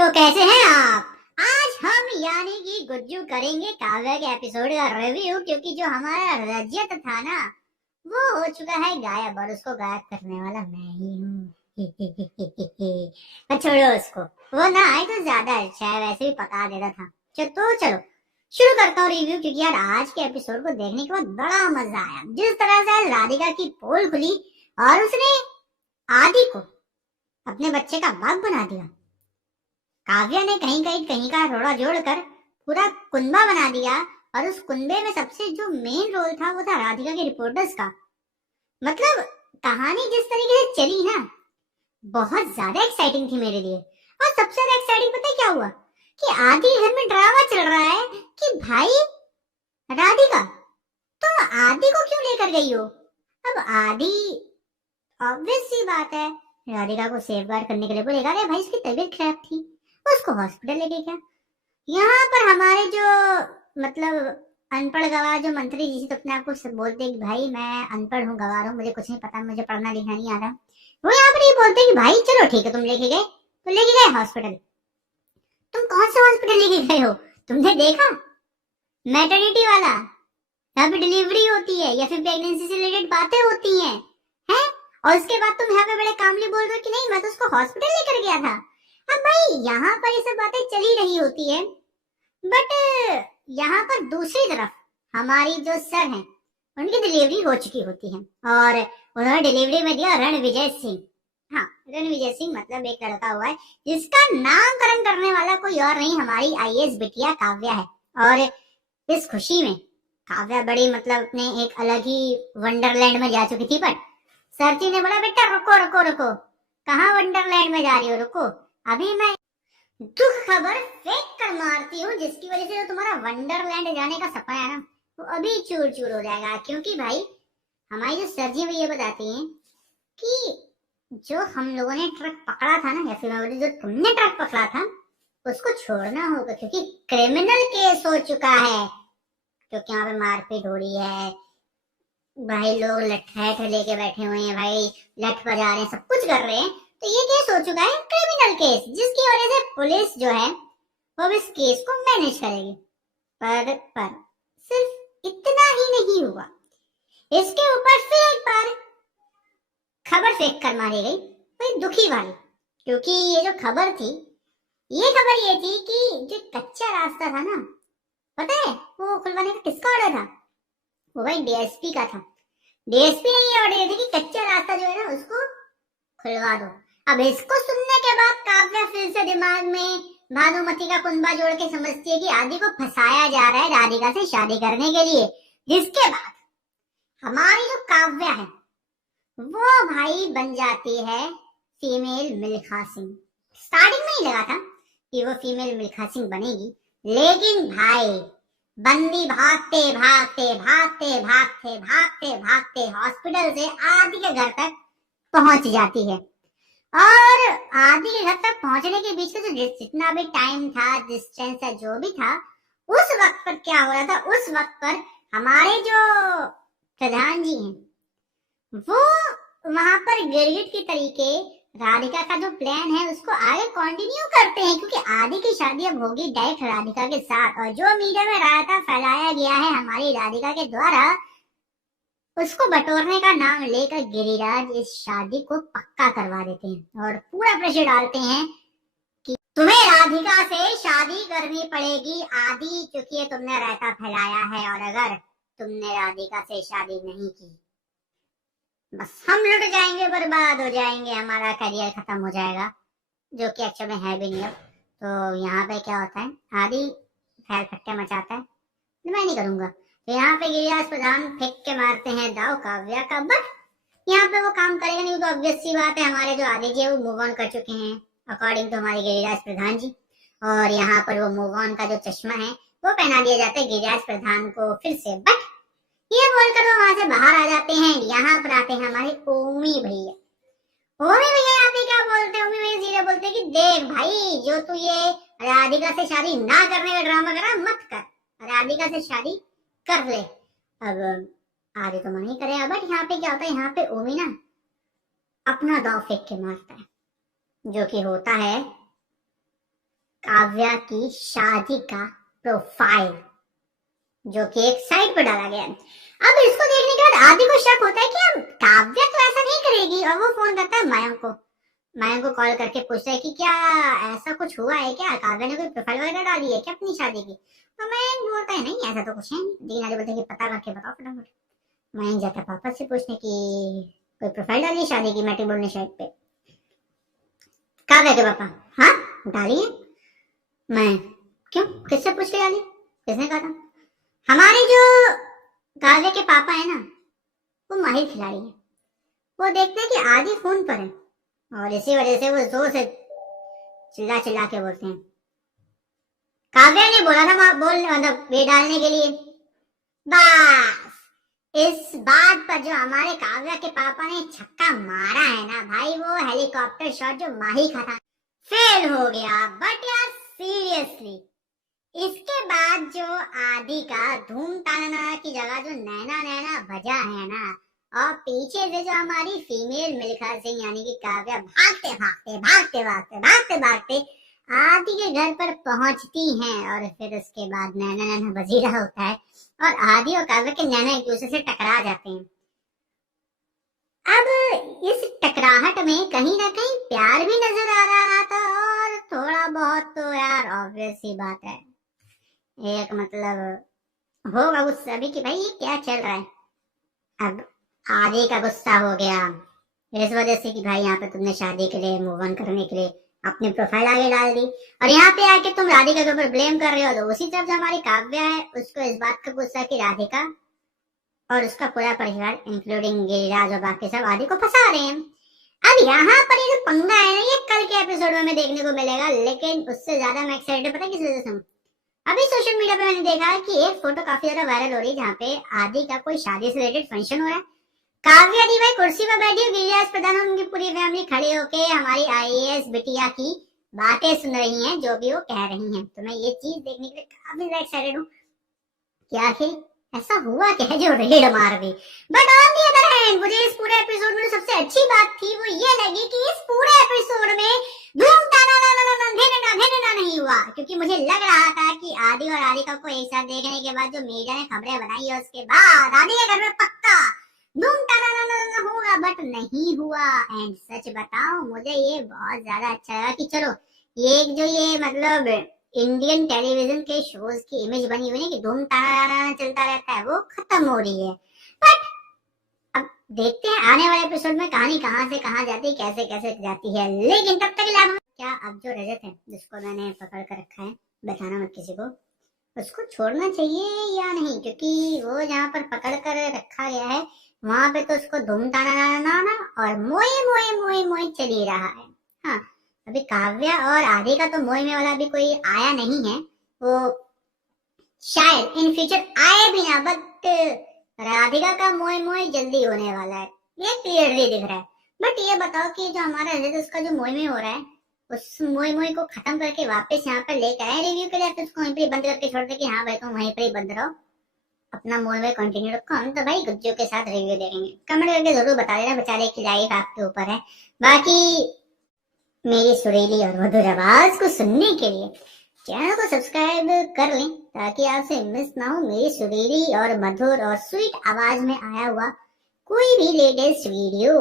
तो कैसे हैं आप? आज हम यानी कि गुज्जू करेंगे काव्या के एपिसोड का रिव्यू, क्योंकि जो हमारा रजत था ना वो हो चुका है गायब, और उसको गायब करने वाला मैं ही हूँ। पर छोड़ो उसको, वो ना आए तो ज्यादा अच्छा है, वैसे भी पका देता था। चलो शुरू करता हूँ रिव्यू, क्योंकि यार आज के एपिसोड को देखने के बाद बड़ा मजा आया। जिस तरह से आज राधिका की पोल खुली और उसने आदि को अपने बच्चे का बाप बना दिया। काव्या ने कहीं का रोड़ा जोड़कर पूरा कुनबा बना दिया, और उस कुनबे में सबसे जो मेन रोल था वो था राधिका के रिपोर्टर्स का। मतलब कहानी जिस तरीके से चली ना, बहुत ज्यादा एक्साइटिंग थी मेरे लिए। और सबसे ज्यादा एक्साइटिंग पता है क्या हुआ? कि आदि घर में ड्रामा चल रहा है कि भाई राधिका तुम आदि को क्यों लेकर गई हो। अब आदि ऑब्वियस सी बात है राधिका को सेफगार्ड करने के लिए बोलेगा, अरे भाई इसकी तबीयत खराब थी, उसको हॉस्पिटल लेके गया। यहाँ पर हमारे जो मतलब अनपढ़ गवार जो मंत्री जी तो अपने आप को बोलते हैं कि भाई मैं अनपढ़ हूँ, गवार हूँ, मुझे कुछ नहीं पता, मुझे पढ़ना लिखना नहीं आता, वो यहाँ पर ये बोलते हैं कि भाई चलो ठीक है तुम लेके गए तो लेके गए हॉस्पिटल। तुम कौन से हॉस्पिटल लेके गए हो? तुमने देखा मैटरनिटी वाला, यहाँ पे डिलीवरी होती है या फिर प्रेगनेंसी से रिलेटेड बातें होती हैं, हैं? और उसके बाद तुम यहाँ पे बड़े कामली बोल रहे हो कि नहीं मैं तो उसको हॉस्पिटल लेकर गया था। अब भाई यहाँ पर ये सब बातें चली रही होती है, बट यहाँ पर दूसरी तरफ हमारी जो सर हैं उनकी डिलीवरी हो चुकी होती है, और उन्होंने डिलीवरी में दिया रणविजय सिंह। हाँ, रणविजय सिंह मतलब एक लड़का हुआ है जिसका नामकरण करने वाला कोई और नहीं हमारी आईएएस बिटिया काव्या है। और इस खुशी में काव्या बड़ी मतलब अपने एक अलग ही वंडरलैंड में जा चुकी थी, पर सर जी ने बोला बेटा रुको रुको रुको, कहाँ वंडरलैंड में जा रही हो, रुको, अभी मैं दुख खबर फेंक कर मारती हूँ जिसकी वजह से जो तुम्हारा वंडरलैंड जाने का सपना है ना वो अभी चूर चूर हो जाएगा। क्योंकि भाई हमारी जो सर जी ये बताती हैं कि जो हम लोगों ने ट्रक पकड़ा था ना, या फिर मैं बोली जो तुमने ट्रक पकड़ा था उसको छोड़ना होगा, क्योंकि क्रिमिनल केस हो चुका है, क्योंकि यहाँ पे मारपीट हो रही है, भाई लोग लठ लेके बैठे हुए हैं, भाई लठ बजा रहे हैं, सब कुछ कर रहे हैं, तो ये केस हो चुका है क्रिमिनल केस, जिसकी वजह से पुलिस जो है वो इस केस को मैनेज करेगी। पर सिर्फ इतना ही नहीं हुआ, इसके ऊपर फिर एक बार खबर फेंक कर मारी गई, कोई दुखी वाली। क्योंकि ये जो खबर थी, ये खबर ये थी कि जो कच्चा रास्ता था ना, पता है वो खुलवाने का किसका ऑर्डर था? वो भाई डीएसपी का था। डीएसपी ने ये ऑर्डर दिया कि कच्चा रास्ता जो है ना उसको खुलवा दो। अब इसको सुनने के बाद काव्या फिर से दिमाग में भानुमति का कुनबा जोड़ के समझती है कि आदि को फंसाया जा रहा है राधिका से शादी करने के लिए। जिसके बाद हमारी जो काव्या है वो भाई बन जाती है फीमेल मिल्खा सिंह। स्टार्टिंग में ही लगा था कि वो फीमेल मिल्खा सिंह बनेगी, लेकिन भाई बंदी भागते भागते भागते भागते भागते भागते हॉस्पिटल से आदि के घर तक पहुंच जाती है। और आदि के घर तक पहुंचने के बीच का जो जितना भी टाइम था, डिस्टेंस है, जो भी था, उस वक्त पर क्या हो रहा था, उस वक्त पर हमारे जो प्रधान जी हैं वो वहां पर गिरगिट की तरीके राधिका का जो प्लान है उसको आगे कंटिन्यू करते हैं, क्योंकि आदि की शादी अब होगी डायरेक्ट राधिका के साथ, और जो मीडिया में रायता फैलाया गया है हमारी राधिका के द्वारा उसको बटोरने का नाम लेकर गिरिराज इस शादी को पक्का करवा देते हैं और पूरा प्रेशर डालते हैं कि तुम्हें राधिका से शादी करनी पड़ेगी आदि, क्योंकि ये तुमने रायता फैलाया है, और अगर तुमने राधिका से शादी नहीं की बस हम लुट जाएंगे, बर्बाद हो जाएंगे, हमारा करियर खत्म हो जाएगा, जो कि एक्चुअल में है भी नहीं। अब तो यहाँ पे क्या होता है, आदि फैल फटके मचाता है, मैं नहीं करूंगा, तो यहाँ पे गिरिराज प्रधान फेंक के मारते हैं दाव काव्या का, बट यहाँ पे वो काम करेगा नहीं, तो ऑब्वियस सी बात है हमारे जो आदि जी है वो मूव ऑन कर चुके हैं अकॉर्डिंग टू हमारे गिरिराज प्रधान जी, और यहाँ पर वो मूव ऑन का जो चश्मा है वो पहना दिया जाता है गिरिराज प्रधान को फिर से। बट ये बोलकर वो वहां से बाहर आ जाते हैं। यहाँ पर आते हैं हमारे ओमी भैया। ओमी भैया यहाँ पे क्या बोलते हैं? ओमी भैया सीधे बोलते हैं कि देख भाई, जो तू ये राधिका से शादी ना करने का ड्रामा करा मत कर, राधिका से शादी कर ले। अब आदि तो मना ही करेगा, बट यहाँ पे क्या होता है, यहाँ पे ओमी ना अपना दाव फेंक के मारता है, जो कि होता है काव्या की शादी का प्रोफाइल जो कि एक साइट पर डाला गया है। अब इसको देखने के बाद आदि को शक होता है कि अब काव्या तो ऐसा नहीं करेगी, और वो फोन करता है मयंक को कॉल करके पूछता है कि क्या ऐसा कुछ हुआ है, क्या काव्या ने कोई प्रोफाइल वगैरह डाली है क्या अपनी शादी की। तो मयंक बोलता है नहीं ऐसा तो कुछ है, लेकिन आदि बोलते हैं कि पता करके बताओ फटाफट। मयंक जाता है पापा से पूछने की कोई प्रोफाइल डाली है शादी की मैट्रिमोनी साइट पे। काव्या के पापा हाँ डाली है। मैं क्यों, किससे पूछ के डाली, किसने कहा था। हमारे जो काव्या के पापा है ना वो माहिर खिलाड़ी है, वो देखते हैं कि आदि फोन पर है और इसी वजह से वो जोर से चिल्ला चिल्ला के बोलते हैं काव्या ने बोला था मतलब ये डालने के लिए। बस इस बात पर जो हमारे काव्या के पापा ने छक्का मारा है ना भाई, वो हेलीकॉप्टर शॉट जो माही का था फेल हो गया। बट यार सीरियसली इसके बाद जो आदि का धूम ताना की जगह जो नैना नैना बजा है ना, और पीछे से जो हमारी फीमेल मिल्खा सिंह यानी कि काव्या भागते भागते भागते भागते भागते भागते आदि के घर पर पहुंचती हैं, और फिर उसके बाद नैना नैना बजी रहा होता है और आदि और काव्या के नैना एक दूसरे से टकरा जाते हैं। अब इस टकराहट में कहीं ना कहीं प्यार भी नजर आ रहा था, और थोड़ा बहुत तो यार ऑब्वियस ही बात है एक मतलब होगा गुस्सा भी कि भाई ये क्या चल रहा है। अब आदि का गुस्सा हो गया इस वजह से कि भाई यहाँ पे तुमने शादी के लिए मूव ऑन करने के लिए अपनी प्रोफाइल आगे डाल दी, और यहाँ पे आके तुम राधिका के ऊपर ब्लेम कर रहे हो। तो उसी तरफ जो हमारी काव्या है उसको इस बात का गुस्सा कि राधिका और उसका पूरा परिवार इंक्लूडिंग गिरिराज और बाकी सब आदि को फंसा रहे हैं। अब यहाँ पर ये जो पंगा है ना ये कल के एपिसोड में देखने को मिलेगा, लेकिन उससे ज्यादा मैं एक्साइटेड पता किस वजह से हूँ। अभी सोशल मीडिया पे मैंने देखा कि एक फोटो काफी ज्यादा वायरल हो रही है जहाँ पे आदि का कोई शादी से रिलेटेड फंक्शन हो रहा है। काव्या दी भाई कुर्सी पर बैठी है, गिरिराज प्रधान और उनकी पूरी फैमिली खड़े होके हमारी आईएएस बिटिया की बातें सुन रही हैं जो भी वो कह रही हैं। तो मैं ये चीज देखने के लिए काफी ज्यादा एक्साइटेड हूँ कि आखिर ऐसा हुआ क्या है जो रेड मार गई। But on the other hand मुझे इस पूरे एपिसोड में सबसे अच्छी बात थी वो ये लगी कि इस पूरे एपिसोड में धूम नहीं हुआ, क्योंकि मुझे लग रहा था कि आदि और राधिका को एक साथ देखने के बाद जो मीडिया ने खबरें बनाई है उसके बाद आदि के घर में पक्का धूम होगा, बट नहीं हुआ। एंड सच बताऊं मुझे ये बहुत ज्यादा अच्छा लगा कि चलो ये जो ये मतलब इंडियन टेलीविजन के शोज की इमेज बनी हुई है कि धूम ताना चलता रहता है वो खत्म हो रही है। बट अब देखते हैं आने वाले एपिसोड में कहानी कहाँ से कहाँ जाती है, कैसे कैसे जाती है। लेकिन तब तक के लिए क्या अब जो रजत है जिसको मैंने पकड़ कर रखा है, बताना मत किसी को, उसको छोड़ना चाहिए या नहीं, क्योंकि वो जहाँ पर पकड़ कर रखा गया है वहां पे तो उसको धूम ताना और मोए मोए मोए मोए चल ही रहा है। हाँ अभी काव्या और आदि का तो मोए में वाला भी कोई आया नहीं है, वो शायद इन फ्यूचर आए भी ना, बट राधिका का मोए मोए जल्दी होने वाला है, ये क्लियरली दिख रहा है। बट ये बताओ कि जो हमारा रजत उसका जो मोए में हो रहा है उस मोए मोए को खत्म करके वापस यहाँ पर लेकर आए रिव्यू के लिए, फिर उसको वहीं पे बंद करके छोड़ दे कि हाँ भाई तुम वहीं पर ही बंद रहो, अपना मोए में कंटिन्यू रखो, हम तो भाई गुज्जू के साथ रिव्यू देखेंगे। कमेंट करके जरूर बता देना, बेचारे की लाइफ आपके ऊपर है। बाकी मेरी सुरीली और मधुर आवाज को सुनने के लिए चैनल को सब्सक्राइब कर लें ताकि आपसे मिस ना हो मेरी सुरीली और मधुर और स्वीट आवाज में आया हुआ कोई भी लेटेस्ट वीडियो।